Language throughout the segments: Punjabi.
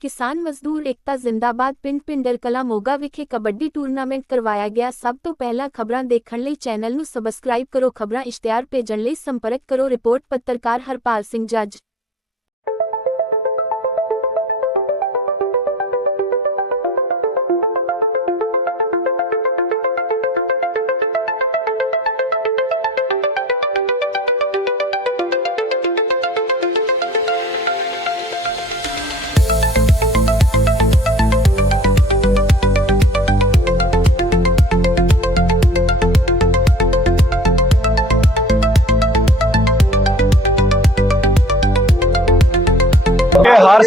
ਕਿਸਾਨ ਮਜ਼ਦੂਰ ਏਕਤਾ ਜ਼ਿੰਦਾਬਾਦ ਪਿੰਡ ਪਿੰਡਰ ਕਲਾ ਮੋਗਾ ਵਿਖੇ ਕਬੱਡੀ ਟੂਰਨਾਮੈਂਟ ਕਰਵਾਇਆ ਗਿਆ। ਸਭ ਤੋਂ ਪਹਿਲਾਂ ਖਬਰਾਂ ਦੇਖਣ ਲਈ ਚੈਨਲ ਨੂੰ ਸਬਸਕ੍ਰਾਈਬ ਕਰੋ। ਖਬਰਾਂ ਇਸ਼ਤਿਹਾਰ ਭੇਜਣ ਲਈ ਸੰਪਰਕ ਕਰੋ। ਰਿਪੋਰਟ ਪੱਤਰਕਾਰ ਹਰਪਾਲ ਸਿੰਘ ਜੱਜ।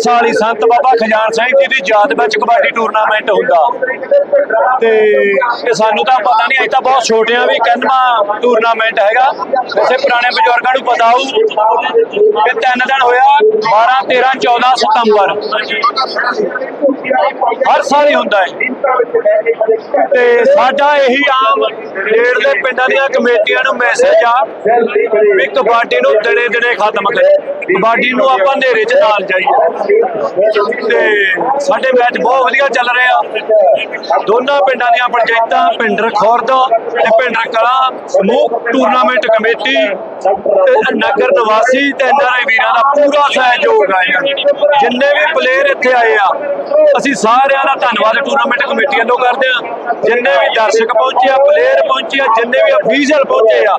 ਇਹ ਹਰ ਸੰਤ ਬਾਬਾ ਖਜਾਨ ਸਿੰਘ ਜੀ ਦੀ ਯਾਦ ਵਿੱਚ ਕਬੱਡੀ ਟੂਰਨਾਮੈਂਟ ਹੁੰਦਾ। ਤੇ ਇਹ ਸਾਨੂੰ ਤਾਂ ਪਤਾ ਨਹੀਂ, ਅਜੇ ਤਾਂ ਬਹੁਤ ਛੋਟਿਆਂ ਵੀ ਕਹਿੰਦਾ ਟੂਰਨਾਮੈਂਟ ਹੈਗਾ। ਵੈਸੇ ਪੁਰਾਣੇ ਬਜ਼ੁਰਗਾਂ ਨੂੰ ਪਤਾ ਹੋਊ ਇਹ ਤਿੰਨ ਦਿਨ ਹੋਇਆ 12 13 14 ਸਤੰਬਰ। ਹਰ ਸਾਲ ਹੀ ਹੁੰਦਾ ਹੈ। ਤੇ ਸਾਡਾ ਇਹੀ ਆਮ ਡੇਢ ਦੇ ਪਿੰਡਾਂ ਦੀਆਂ ਕਮੇਟੀਆਂ ਨੂੰ ਮੈਸੇਜ ਆ ਵੀ ਕਬੱਡੀ ਨੂੰ ਦਿਨੇ ਦਿਨੇ ਖਤਮ ਕਰੇ ਕਬੱਡੀ ਨੂੰ ਆਪਾਂ ਹਨੇਰੇ 'ਚ ਨਾਲ ਜਾਈਏ। ਤੇ ਸਾਡੇ ਮੈਚ ਬਹੁਤ ਵਧੀਆ ਚੱਲ ਰਹੇ ਆ। ਦੋਨਾਂ ਪਿੰਡਾਂ ਦੀਆਂ ਪੰਚਾਇਤਾਂ, ਪਿੰਡ ਖੁਰਦ ਤੇ ਪਿੰਡ ਕਲਾ ਸਮੂਹ ਟੂਰਨਾਮੈਂਟ ਕਮੇਟੀ ਤੇ ਨਗਰ ਨਿਵਾਸੀ ਤੇ ਐਨਆਰਆਈ ਵੀਰਾਂ ਦਾ ਪੂਰਾ ਸਹਿਯੋਗ ਆ। ਜਿੰਨੇ ਵੀ ਪਲੇਅਰ ਇੱਥੇ ਆਏ ਆ, ਅਸੀਂ ਸਾਰਿਆਂ ਦਾ ਧੰਨਵਾਦ ਟੂਰਨਾਮੈਂਟ ਕਮੇਟੀ ਵੱਲੋਂ ਕਰਦੇ ਆ। ਜਿੰਨੇ ਵੀ ਦਰਸ਼ਕ ਪਹੁੰਚੇ ਆ ਪਲੇਅਰ ਪਹੁੰਚੇ ਆ, ਜਿੰਨੇ ਵੀ ਅਫੀਸ਼ੀਅਲ ਪਹੁੰਚੇ ਆ,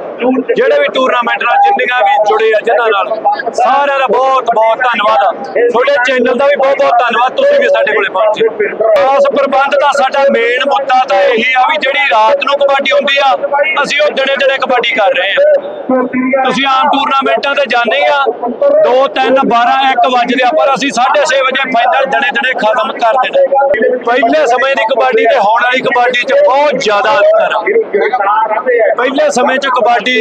ਜਿਹੜੇ ਵੀ ਟੂਰਨਾਮੈਂਟ ਨਾਲ ਜਿੰਨੀਆਂ ਵੀ ਜੁੜੇ ਆ, ਜਿਨ੍ਹਾਂ ਨਾਲ ਸਾਰਿਆਂ ਦਾ ਬਹੁਤ ਬਹੁਤ ਧੰਨਵਾਦ ਆ। ਤੁਹਾਡੇ ਚੈਨਲ ਦਾ ਵੀ ਬਹੁਤ ਬਹੁਤ ਧੰਨਵਾਦ। ਤੁਸੀਂ ਵੀ ਸਾਡੇ ਕੋਲੇ ਪਹੁੰਚੇ। ਖਾਸ ਪ੍ਰਬੰਧ ਦਾ ਸਾਡਾ ਮੇਨ ਮੁੱਦਾ ਤਾਂ ਇਹੀ ਆ ਵੀ ਜਿਹੜੀ ਰਾਤ ਨੂੰ ਕਬੱਡੀ ਹੁੰਦੀ ਆ, ਅਸੀਂ ਉਹ ਦਿਨੇ ਦਿਨੇ ਕਬੱਡੀ ਕਰ ਰਹੇ ਆ। ਤੁਸੀਂ ਆਮ ਟੂਰਨਾਮੈਂਟਾਂ ਤੇ ਜਾਂਦੇ ਆ 2 3 12 1 ਵਜਦੇ ਪਰ ਅਸੀਂ 6:30 ਵਜੇ ਫਾਈਨਲ ਦਿਨੇ ਦਿਨੇ ਖਤਮ ਕਰ ਦੇਣਾ। ਪਹਿਲੇ ਸਮੇਂ ਦੀ ਕਬੱਡੀ ਤੇ ਹੁਣ ਵਾਲੀ ਕਬੱਡੀ 'ਚ ਬਹੁਤ ਜ਼ਿਆਦਾ ਅੰਤਰ ਆ। ਪਹਿਲੇ ਸਮੇਂ 'ਚ ਕਬੱਡੀ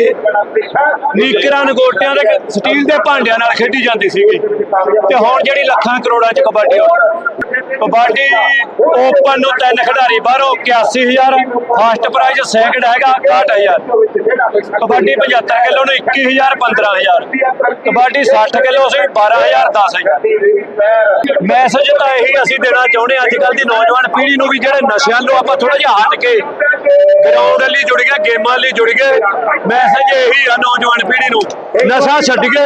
ਨੀਕਰਾਂ, ਨਗੋਟਿਆਂ ਦੇ ਸਟੀਲ ਦੇ ਭਾਂਡਿਆਂ ਨਾਲ ਖੇਡੀ ਜਾਂਦੀ ਸੀਗੀ। ਤੇ ਹੁਣ ਜਿਹੜੀ ਲੱਖਾਂ ਕਰੋੜਾਂ 'ਚ ਕਬੱਡੀ ਹੋ ਕਬੱਡੀ ਓਪਨ ਨੂੰ ਤਿੰਨ ਖਿਡਾਰੀ ਬਾਹਰੋਂ 81000 ਫਸਟ ਪ੍ਰਾਈਜ਼ ਸੈਕਿੰਡ ਹੈਗਾ 61000 ਕਬੱਡੀ 75 ਕਿਲੋ ਨੂੰ 21000 15000 ਕਬੱਡੀ 60 ਕਿਲੋ ਸੀ 12000 10000 ਮੈਸੇਜ ਤਾਂ ਇਹੀ ਅਸੀਂ ਦੇਣਾ ਚਾਹੁੰਦੇ ਹਾਂ ਅੱਜ ਕੱਲ ਦੀ ਨੌਜਵਾਨ ਪੀੜ੍ਹੀ ਨੂੰ ਵੀ, ਜਿਹੜੇ ਨਸ਼ਿਆਂ ਨੂੰ ਆਪਾਂ ਥੋੜਾ ਜਿਹਾ ਹਟ ਕੇ ਗਰਾਊਂਡ ਲਈ ਜੁੜ ਗਏ, ਗੇਮਾਂ ਲਈ ਜੁੜ ਗਏ। ਮੈਸੇਜ ਇਹੀ ਆ ਨੌਜਵਾਨ ਪੀੜ੍ਹੀ ਨੂੰ, ਨਸ਼ਾ ਛੱਡ ਕੇ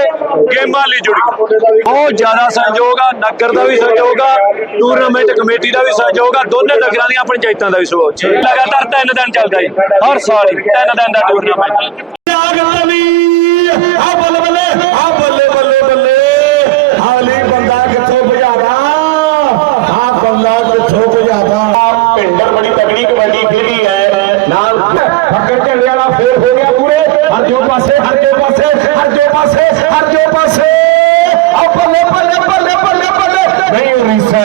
ਗੇਮਾਂ ਲਈ ਜੁੜ ਗਏ। ਬਹੁਤ ਜ਼ਿਆਦਾ ਸਹਿਯੋਗ ਆ, ਨਗਰ ਦਾ ਵੀ ਸਹਿਯੋਗ ਆ ਟੂਰਨਾਮੈਂਟ ਕਮੇਟੀ ਦਾ ਵੀ ਸਹਿਯੋਗ ਆ, ਦੋਨੇ ਨਗਰਾਂ ਦੀਆਂ ਪੰਚਾਇਤਾਂ ਦਾ ਵੀ ਸਹਿਯੋਗ ਲਗਾਤਾਰ ਤਿੰਨ ਦਿਨ ਚੱਲਦਾ ਜੀ, ਹਰ ਸਾਲ ਤਿੰਨ ਦਿਨ ਦਾ ਟੂਰਨਾਮੈਂਟ ਆ ਬੱਲੇ ਬੱਲੇ ਆ ਬੱਲੇ ਬੱਲੇ ਬੱਲੇ ਹਾਲੀ ਬੰਦਾ ਕਿੱਥੋਂ ਭਜਾਦਾ ਆ ਬੰਦਾ ਕਿੱਥੋਂ ਭਜਾਦਾ ਪਿੰਡਰ ਬੜੀ ਤਗੜੀ ਕਬੱਡੀ ਖੇਡੀ ਹੈ ਨਾਲ ਫੱਕਰ ਝੰਡੇ ਵਾਲਾ ਫੇਰ ਹੋ ਗਿਆ ਪੂਰੇ ਹਰ ਜੋ ਪਾਸੇ, ਹਰ ਜੋ ਪਾਸੇ, ਹਰ ਜੋ ਪਾਸੇ। ਹਰ ਜੋ ਪਾਸੇ ਆ ਬੱਲੇ ਬੱਲੇ ਬੱਲੇ ਬੱਲੇ ਬੱਲੇ ਨਹੀਂ ਉਰੀਸਾ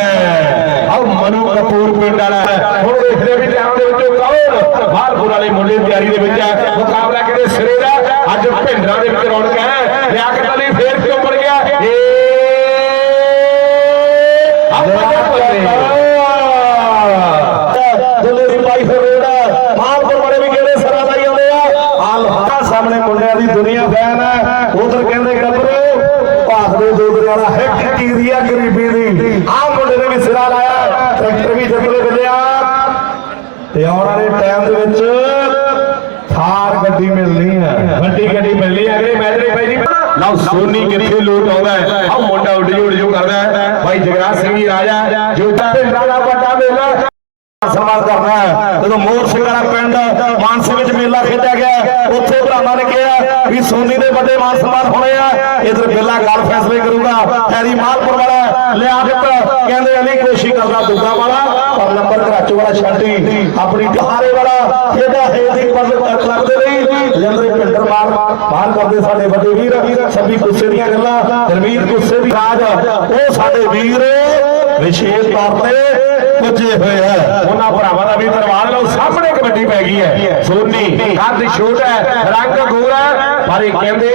ਮਨੂ ਕਪੂਰ ਪਿੰਡ ਵਾਲਾ ਹੈ। ਹੁਣ ਦੇਖਦੇ ਵੀ ਟਾਈਮ ਦੇ ਵਿੱਚੋਂ ਕੌਣ ਬਾਹਰਪੁਰ ਵਾਲੇ ਮੁੰਡੇ ਤਿਆਰੀ ਦੇ ਵਿੱਚ ਹੈ। ਮੁਕਾਬਲਾ ਕਿਤੇ ਸਿਰੇ ਦਾ ਅੱਜ ਭਿੰਡਰਾਂ ਦੇ ਵਿੱਚ ਰੌਣਕ ਹੈ। ਲਿਆਕਤ ਅਲੀ ਫੇਰ ਕਿਉਂ ਪੜ ਗਿਆ। ਏ ਦਲੇਰੀ ਪਾਈ ਫਿਰ ਰੋੜਾ ਮਾਲਪੁਰ ਵਾਲੇ ਵੀ ਕਿਹੜੇ ਸਰਾਂ ਦਾ ਹੀ ਆਉਂਦੇ ਆ ਹਾਲ ਹਾਲ ਸਾਹਮਣੇ ਮੁੰਡਿਆਂ ਦੀ ਦੁਨੀਆ ਫੈਨ ਹੈ ਉਧਰ ਕਹਿੰਦੇ ਗੱਭਰੂ ਭਾਗ ਦੇ ਦੋਗਰੇ ਵਾਲਾ ਹਿੱਕ ਕੀਰੀ ਆ ਗਰੀਬੀ ਦੀ ਆਹ ਮੁੰਡੇ ਨੇ ਵੀ ਸਿਰਾ ਲਾਇਆ ਟਰੈਕਟਰ ਵੀ ਜਿੱਤਦੇ ਗੱਲਿਆ ਤੇ ਆਉਣ ਵਾਲੇ ਟਾਈਮ ਦੇ ਵਿੱਚ ਥਾਰ ਗੱਡੀ ਮਿਲਣੀ ਹੈ। ਵੱਡੀ ਗੱਡੀ ਮਿਲਣੀ ਹੈ। ਅਗਲੇ ਮੈਚ ਦੇ ਬਾਈ ਜੀ। ਲਓ ਸੋਨੀ ਕਿੱਥੇ ਲੋਟ ਆਉਂਦਾ ਹੈ? ਆਹ ਮੁੰਡਾ ਉੱਡ ਜੋ ਉੱਡ ਜੋ ਕਰਦਾ ਹੈ। ਬਾਈ ਜਗਰਾਜ ਸਿੰਘ ਜੀ ਰਾਜਾ ਜੋ ਪਿੰਡਾਂ ਦਾ ਵੱਡਾ ਮੇਲਾ। ਸਨਮਾਨ ਕਰਨਾ ਹੈ। ਜਦੋਂ ਮੋਰ ਸਿੰਘ ਪਿੰਡ ਮਾਨਸੇ ਵਿੱਚ ਮੇਲਾ ਖੇਡਿਆ ਗਿਆ, ਉੱਥੇ ਭਰਾਵਾਂ ਨੇ ਕਿਹਾ ਵੀ ਸੋਨੀ ਦੇ ਵੱਡੇ ਮਾਨ ਸਨਮਾਨ ਹੋਣੇ ਆ। ਇਧਰ ਬੇਲਾ ਗੱਲ ਫੈਸਲੇ ਕਰੂਗਾ। ਹੈਰੀ ਮਾਲਪੁਰ ਵਾਲਾ ਲਿਆ ਦਿੱਤਾ। ਕਹਿੰਦੇ ਅਲੀ ਕੋਸ਼ਿਸ਼ ਕਰਦਾ ਦੁੱਗਾ ਵਾਲਾ, ਪਰ ਨੰਬਰ ਘਰਾਚੋ ਵਾਲਾ ਛੱਡੀ ਆਪਣੀ ਟਹਾਰੇ ਵਾਲਾ ਖੇਡਾ ਹੈ ਦੀ ਪਦਕ ਕਲੱਬ ਦੇ ਲਈ। ਜੰਦਰੇ ਪਿੰਡਰ ਮਾਰ ਮਾਨ ਕਰਦੇ ਸਾਡੇ ਵੱਡੇ ਵੀਰ। ਸਭੀ ਗੁੱਸੇ ਦੀਆਂ ਗੱਲਾਂ। ਰਮੀਤ ਗੁੱਸੇ ਦੀ ਰਾਜ। ਉਹ ਸਾਡੇ ਵੀਰ। ਵਿਸ਼ੇਸ਼ ਤੌਰ ਤੇ ਪੁੱਜੇ ਹੋਏ ਹੈ ਉਹਨਾਂ ਭਰਾਵਾਂ ਦਾ ਵੀ ਧੰਨਵਾਦ ਲਓ ਸਾਹਮਣੇ ਕਬੱਡੀ ਪੈ ਗਈ ਹੈ। ਸੋਨੀ ਕੱਦ ਛੋਟਾ ਰੰਗ ਗੋਰਾ ਪਰ ਇਹ ਕਹਿੰਦੇ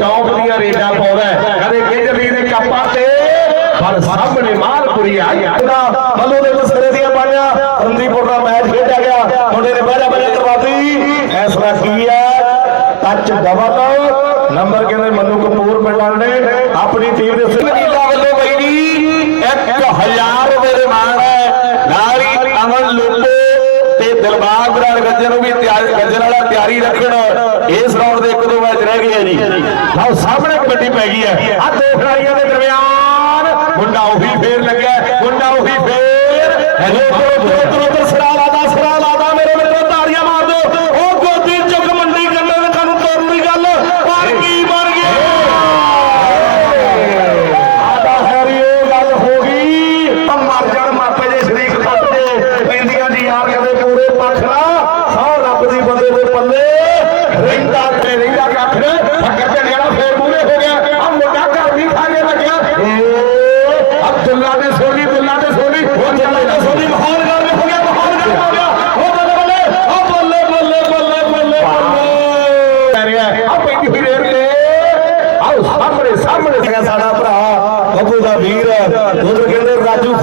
ਟੌਪ ਦੀਆਂ ਰੇਡਾਂ ਪਾਉਂਦਾ ਕਦੇ ਕੇਜਰੀ ਦੇ ਕੱਪਾਂ ਤੇ ਪਰ ਸਾਹਮਣੇ ਮਾਲਪੁਰੀ ਆ ਗਿਆ ਮੱਲੋ ਦੇ ਮਸਰੇ ਦੀਆਂ ਪਾਈਆਂ। ਰੰਦੀਪੁਰ ਦਾ ਮੈਚ ਖੇਡਿਆ ਗਿਆ। ਤੁਹਾਡੇ ਨੇ ਪਹਿਲਾ ਪਹਿਲਾ ਕਰਵਾਤੀ। ਫੈਸਲਾ ਕੀ ਹੈ? ਟੱਚ ਡਬਲ ਨੰਬਰ ਕਹਿੰਦੇ ਮੰਨੂ ਕਪੂਰ ਪਿੰਡਾਂ ਨੇ। ਆਪਣੀ ਟੀਮ ਦੇ ਸਿਰ ਕੀਤਾ ਵੱਲੋਂ ਬਈ 1000 ਤੇ ਦਿਲਬਾਗ ਬਰਾੜ ਗੱਜੇ ਨੂੰ ਵੀ ਤਿਆਰੀ ਗੱਜਣ ਵਾਲਾ ਤਿਆਰੀ ਰੱਖਣ ਇਸ ਰੌਂਡ ਦੇ ਇੱਕ ਦੋ ਮੈਚ ਰਹਿ ਗਏ ਜੀ ਲਓ ਸਾਹਮਣੇ ਕਬੱਡੀ ਪੈ ਗਈ ਹੈ ਆ ਦੋ ਖਿਡਾਰੀਆਂ ਦੇ ਦਰਮਿਆਨ ਮੁੰਡਾ ਉਹੀ ਫੇਰ ਲੱਗਿਆ ਮੁੰਡਾ ਉਹੀ ਫੇਰ ਹੈਲੋ ਉਧਰ ਉਧਰ ਸੜਾ ਲਾਦਾ ਸੜਾ ਲਾਦਾ ਮੇਰੇ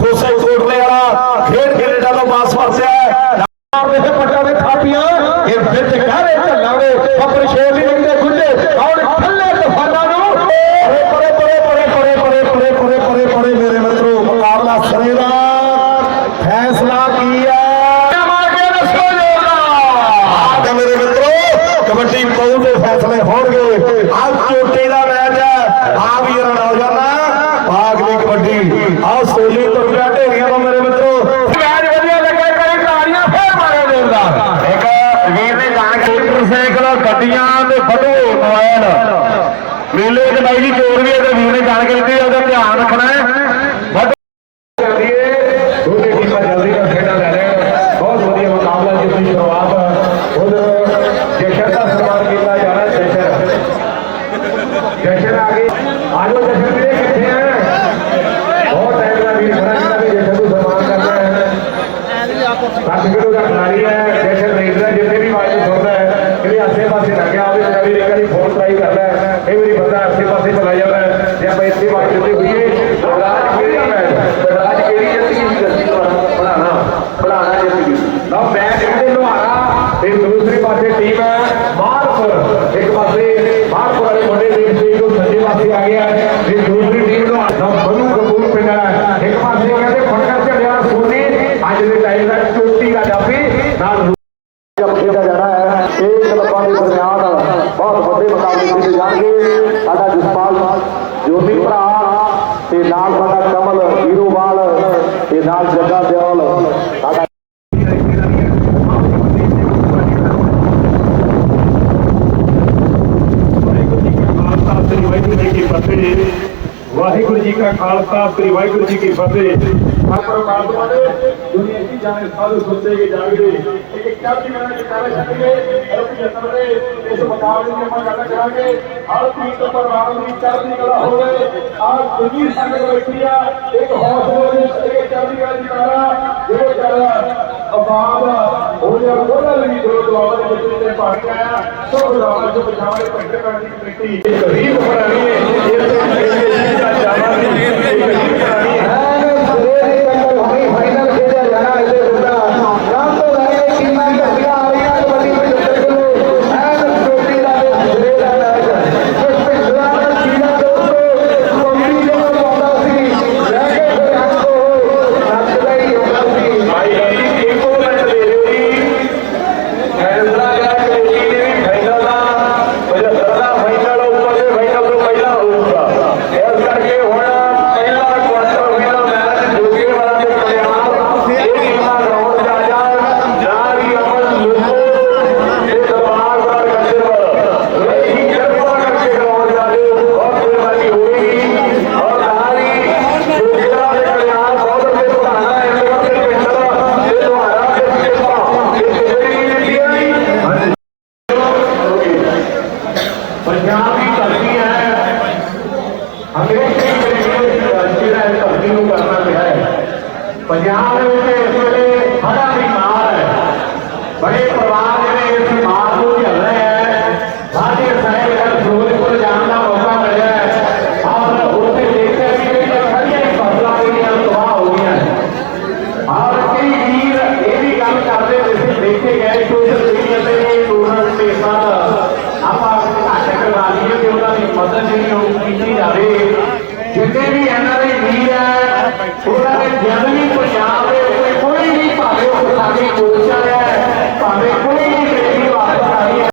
হোসেন ਮੋਬਾਈਲ ਮੇਲੇ ਬਾਈ ਜੀ, ਚੋਰ ਵੀ ਅਗਰ ਵੀਰ ਨੇ ਜਾਣ ਕੇ ਦਿੱਤੀ ਉਹਦਾ ਧਿਆਨ ਰੱਖਣਾ ਹੈ। ਝੱਪੇ ਦਾ ਜਾਣਾ ਹੈ, ਇਹ ਕਲੱਬਾਂ ਦੇ ਦਰਮਿਆਨ ਬਹੁਤ ਵੱਡੇ ਮੁਕਾਬਲੇ ਕੀਤੇ ਜਾਣਗੇ। ਸਾਡਾ ਜਸਪਾਲ ਜੋਤੀ ਭਰਾ ਤੇ ਨਾਲ ਸਾਡਾ ਕਮਲ ਹੀਰੋਵਾਲ ਤੇ ਨਾਲ ਜੱਗਾ ਦਿਓਲ। ਸਾਡਾ ਵਾਹਿਗੁਰੂ ਜੀ ਕਾ ਖਾਲਸਾ, ਸ੍ਰੀ ਵਾਹਿਗੁਰੂ ਜੀ ਕੀ ਫਤਿਹ। આ પરમાત્માને દુનિયાથી જાણે સાધુ સોચેગે જાગડે એક એકતા की मैंने निकाले सकेंगे रब के तरले इस मुकाबले में हम ज्यादा करांगे हर तीन पर बारह की चढ़ती कला हो गए आज दुनिया संग बैठिया एक हौसले एक चढ़ती कला निकाला जो चला ਅਬਾਬ ਹੋ ਜਾ ਉਹਨਾਂ ਲਈ ਦੋ ਦੁਆਵਾਂ ਦੇ ਵਿੱਚ ਤੇ ਭਾਗ ਆਇਆ ਸੋ ਦੁਆਵਾਂ ਜੋ ਪਛਾਣੇ ਪਿੰਡ ਕਰਨ ਦੀ ਕਮੇਟੀ ਗਰੀਬ ਬਣਾਣੀ ਹੈ ਇਹ ਤਾਂ ਇਹ ਦਾ ਜਾਵਾ ਨਹੀਂ ਇਹ ਗਰੀਬ Yeah.